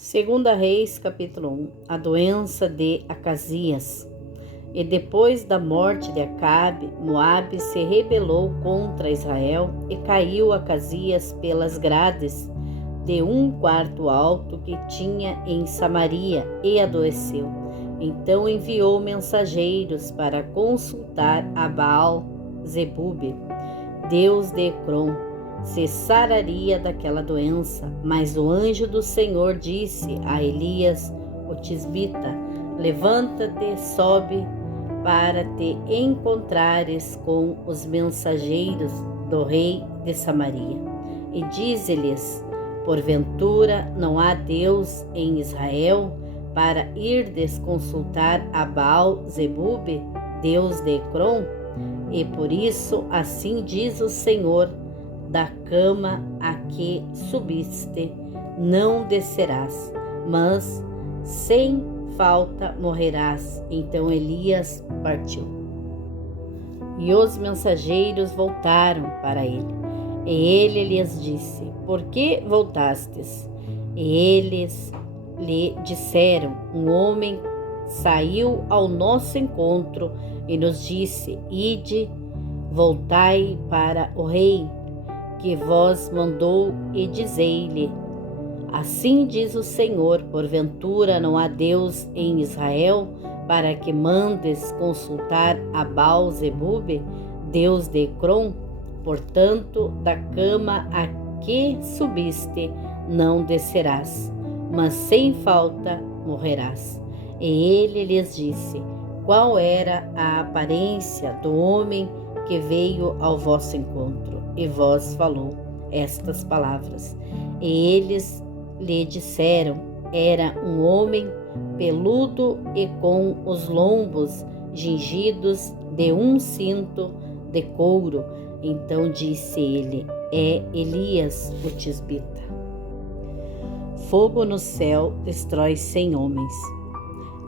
Segunda Reis, capítulo 1. A doença de Acasias. E depois da morte de Acabe, Moabe se rebelou contra Israel e caiu Acasias pelas grades de um quarto alto que tinha em Samaria e adoeceu. Então enviou mensageiros para consultar a Baal-zebube, deus de Ecrom, se sararia daquela doença. Mas o anjo do Senhor disse a Elias, o tisbita: levanta-te, sobe, para te encontrares com os mensageiros do rei de Samaria. E dize-lhes: porventura não há Deus em Israel, para irdes consultar a Baal-zebube, deus de Ecrom? E por isso assim diz o Senhor: da cama a que subiste não descerás, mas sem falta morrerás. Então Elias partiu. E os mensageiros voltaram para ele. E ele lhes disse: por que voltastes? E eles lhe disseram: um homem saiu ao nosso encontro e nos disse: ide, voltai para o rei que vos mandou, e dizei-lhe: assim diz o Senhor, porventura não há Deus em Israel, para que mandes consultar a Baal-zebube, deus de Ecrom? Portanto, da cama a que subiste não descerás, mas sem falta morrerás. E ele lhes disse: qual era a aparência do homem que veio ao vosso encontro e vos falou estas palavras? E eles lhe disseram: era um homem peludo e com os lombos cingidos de um cinto de couro. Então disse ele: é Elias, o tisbita. Fogo no céu destrói 100 homens.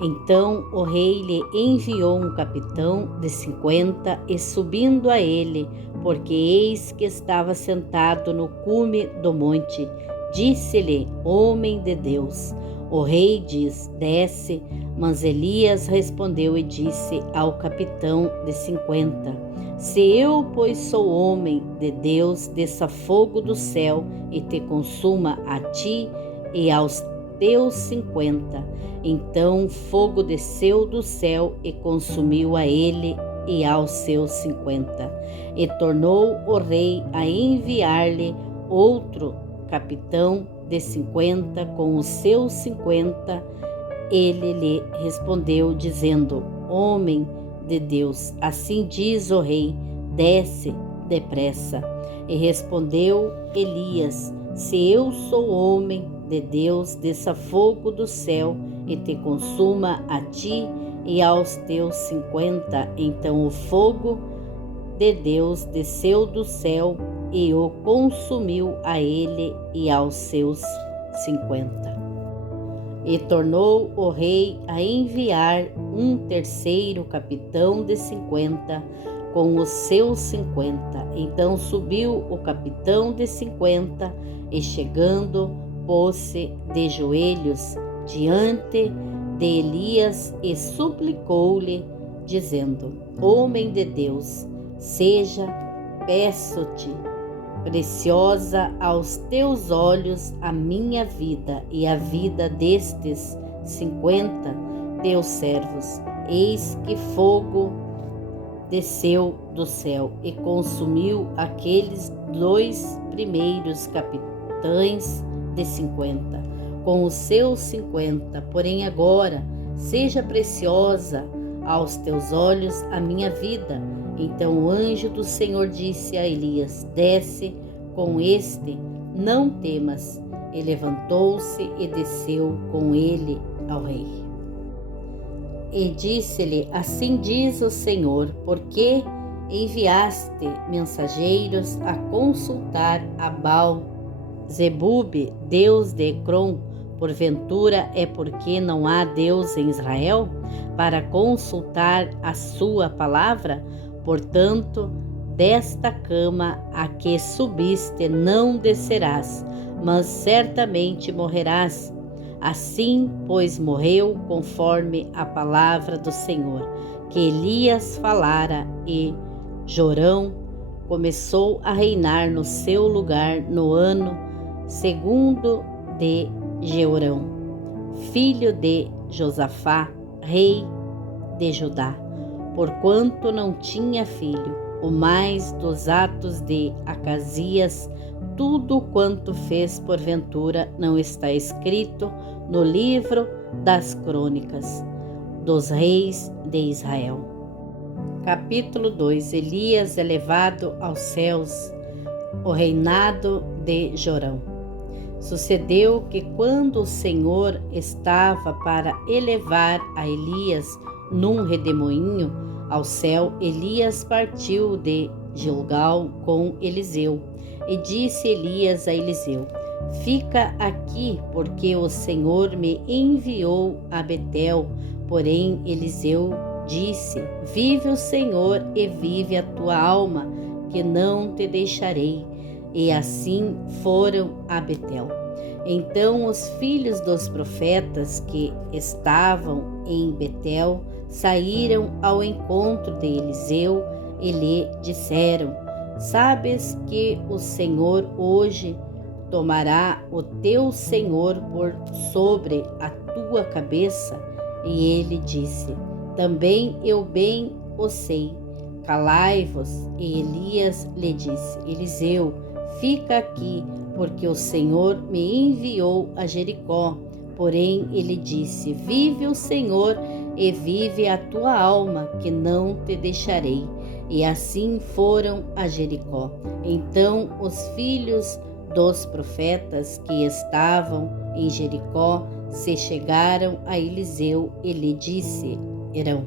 Então o rei lhe enviou um capitão de 50, e subindo a ele, porque eis que estava sentado no cume do monte, disse-lhe: homem de Deus, o rei diz: desce. Mas Elias respondeu e disse ao capitão de 50: se eu, pois sou homem de Deus, desça fogo do céu e te consuma a ti e aos teus 50. Então fogo desceu do céu e consumiu a ele e aos seus 50. E tornou o rei a enviar-lhe outro capitão de 50 com os seus 50. Ele lhe respondeu, dizendo: homem de Deus, assim diz o rei: desce depressa. E respondeu Elias: se eu sou homem de Deus, desça fogo do céu e te consuma a ti e aos teus 50. Então o fogo de Deus desceu do céu e o consumiu a ele e aos seus 50. E tornou o rei a enviar um terceiro capitão de 50 com os seus 50. Então subiu o capitão de 50 e, chegando, pôs-se de joelhos diante de Elias e suplicou-lhe, dizendo: homem de Deus, seja, peço-te, preciosa aos teus olhos a minha vida e a vida destes 50 teus servos. Eis que fogo desceu do céu e consumiu aqueles 2 primeiros capitães de 50 com os seus 50. Porém agora seja preciosa aos teus olhos a minha vida. Então o anjo do Senhor disse a Elias: desce com este, não temas. E levantou-se e desceu com ele ao rei. E disse-lhe: assim diz o Senhor, porque enviaste mensageiros a consultar a Baal-zebube, deus de Ecrom? Porventura é porque não há Deus em Israel, para consultar a sua palavra? Portanto, desta cama a que subiste não descerás, mas certamente morrerás. Assim, pois, morreu conforme a palavra do Senhor, que Elias falara, e Jorão começou a reinar no seu lugar no ano segundo de Jeorão, filho de Josafá, rei de Judá, porquanto não tinha filho. O mais dos atos de Acasias, tudo quanto fez porventura, não está escrito no livro das crônicas dos reis de Israel. Capítulo 2. Elias é levado aos céus. O reinado de Jorão. Sucedeu que, quando o Senhor estava para elevar a Elias num redemoinho ao céu, Elias partiu de Gilgal com Eliseu. E disse Elias a Eliseu: Fica aqui, porque o Senhor me enviou a Betel. Porém Eliseu disse: Vive o Senhor e vive a tua alma, que não te deixarei. E assim foram a Betel. Então os filhos dos profetas que estavam em Betel saíram ao encontro de Eliseu e lhe disseram: Sabes que o Senhor hoje tomará o teu senhor por sobre a tua cabeça? E ele disse: Também eu bem o sei. Calai-vos. E Elias lhe disse: Eliseu, fica aqui, porque o Senhor me enviou a Jericó. Porém ele disse: Vive o Senhor e vive a tua alma, que não te deixarei. E assim foram a Jericó. Então os filhos dos profetas que estavam em Jericó se chegaram a Eliseu e lhe disseram: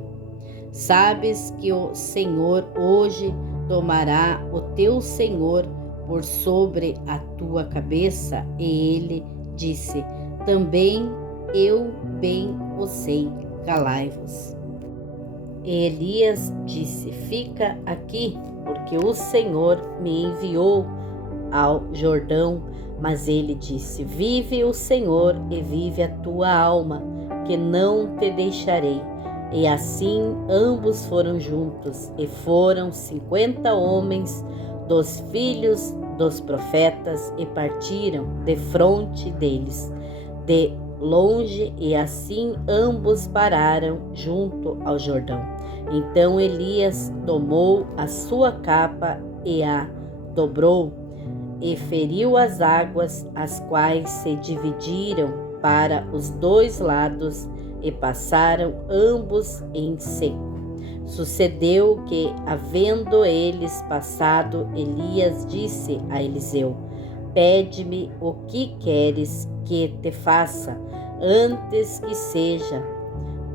Sabes que o Senhor hoje tomará o teu senhor por sobre a tua cabeça? E ele disse: Também eu bem o sei. Calai-vos. E Elias disse: Fica aqui, porque o Senhor me enviou ao Jordão. Mas ele disse: Vive o Senhor e vive a tua alma, que não te deixarei. E assim ambos foram juntos, e foram 50 homens dos filhos dos profetas, e partiram defronte deles, de longe, e assim ambos pararam junto ao Jordão. Então Elias tomou a sua capa e a dobrou, e feriu as águas, as quais se dividiram para os dois lados, e passaram ambos em seco. Sucedeu que, havendo eles passado, Elias disse a Eliseu: Pede-me o que queres que te faça, antes que seja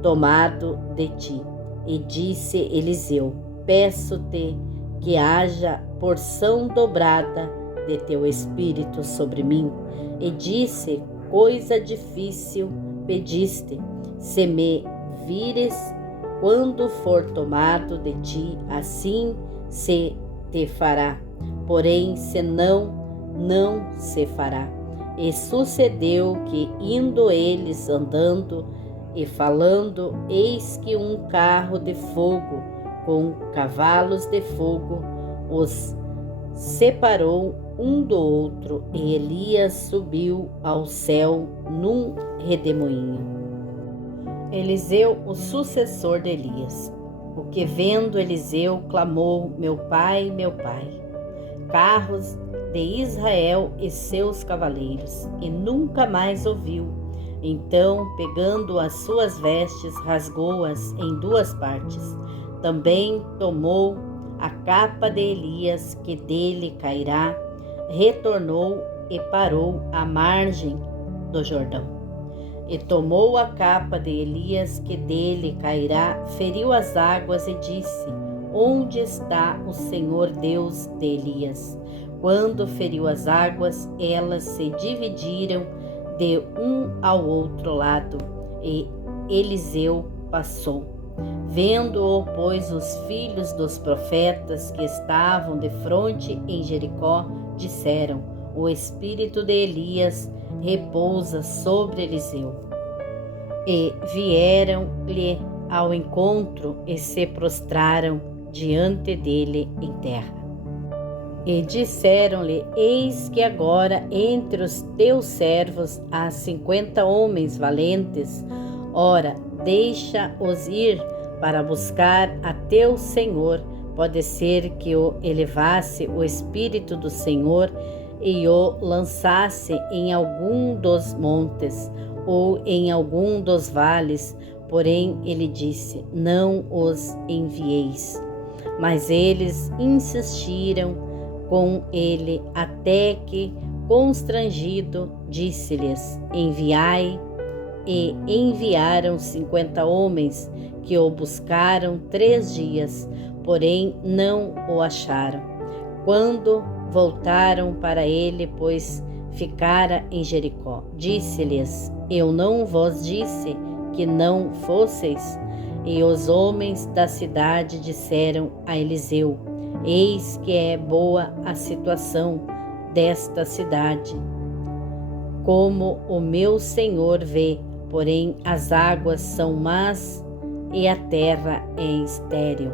tomado de ti. E disse Eliseu: Peço-te que haja porção dobrada de teu espírito sobre mim. E disse: Coisa difícil pediste. Se me vires quando for tomado de ti, assim se te fará. Porém, se não, não se fará. E sucedeu que, indo eles andando e falando, eis que um carro de fogo com cavalos de fogo os separou um do outro, e Elias subiu ao céu num redemoinho. Eliseu, o sucessor de Elias. O que vendo Eliseu clamou: Meu pai, carros de Israel e seus cavaleiros, e nunca mais ouviu. Então, pegando as suas vestes, rasgou-as em duas partes. Também tomou a capa de Elias, que dele cairá, retornou e parou à margem do Jordão. E tomou a capa de Elias, que dele cairá, feriu as águas e disse: Onde está o Senhor Deus de Elias? Quando feriu as águas, elas se dividiram de um ao outro lado, e Eliseu passou. Vendo-o, pois, os filhos dos profetas que estavam defronte em Jericó disseram: O espírito de Elias repousa sobre Eliseu. E vieram-lhe ao encontro e se prostraram diante dele em terra. E disseram-lhe: Eis que agora entre os teus servos há 50 homens valentes. Ora, deixa-os ir para buscar a teu senhor. Pode ser que o elevasse o Espírito do Senhor e o lançasse em algum dos montes ou em algum dos vales. Porém, ele disse: Não os envieis. Mas eles insistiram com ele até que, constrangido, disse-lhes: Enviai. E enviaram 50 homens que o buscaram 3 dias, porém não o acharam. Quando voltaram para ele, pois ficara em Jericó, disse-lhes: Eu não vos disse que não fosseis? E os homens da cidade disseram a Eliseu: Eis que é boa a situação desta cidade, como o meu senhor vê, porém as águas são más e a terra é estéril.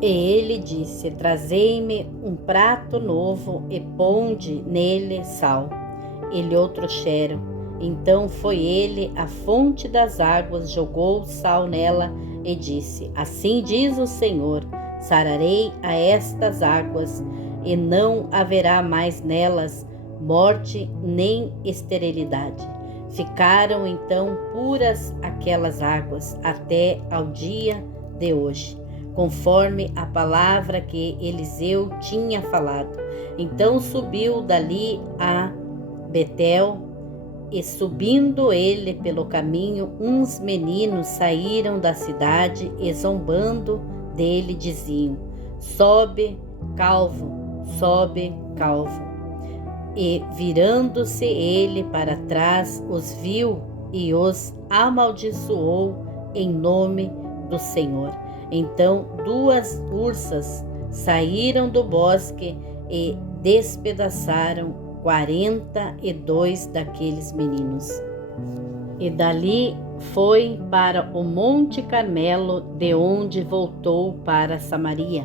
E ele disse: Trazei-me um prato novo e ponde nele sal. E lhe trouxeram. Então foi ele à fonte das águas, jogou sal nela e disse: Assim diz o Senhor: sararei a estas águas, e não haverá mais nelas morte nem esterilidade. Ficaram então puras aquelas águas até ao dia de hoje, conforme a palavra que Eliseu tinha falado. Então subiu dali a Betel, e subindo ele pelo caminho, uns meninos saíram da cidade e zombando dele diziam: Sobe, calvo, sobe, calvo. E virando-se ele para trás, os viu e os amaldiçoou em nome do Senhor. Então 2 ursas saíram do bosque e despedaçaram 42 daqueles meninos. E dali foi para o Monte Carmelo, de onde voltou para Samaria.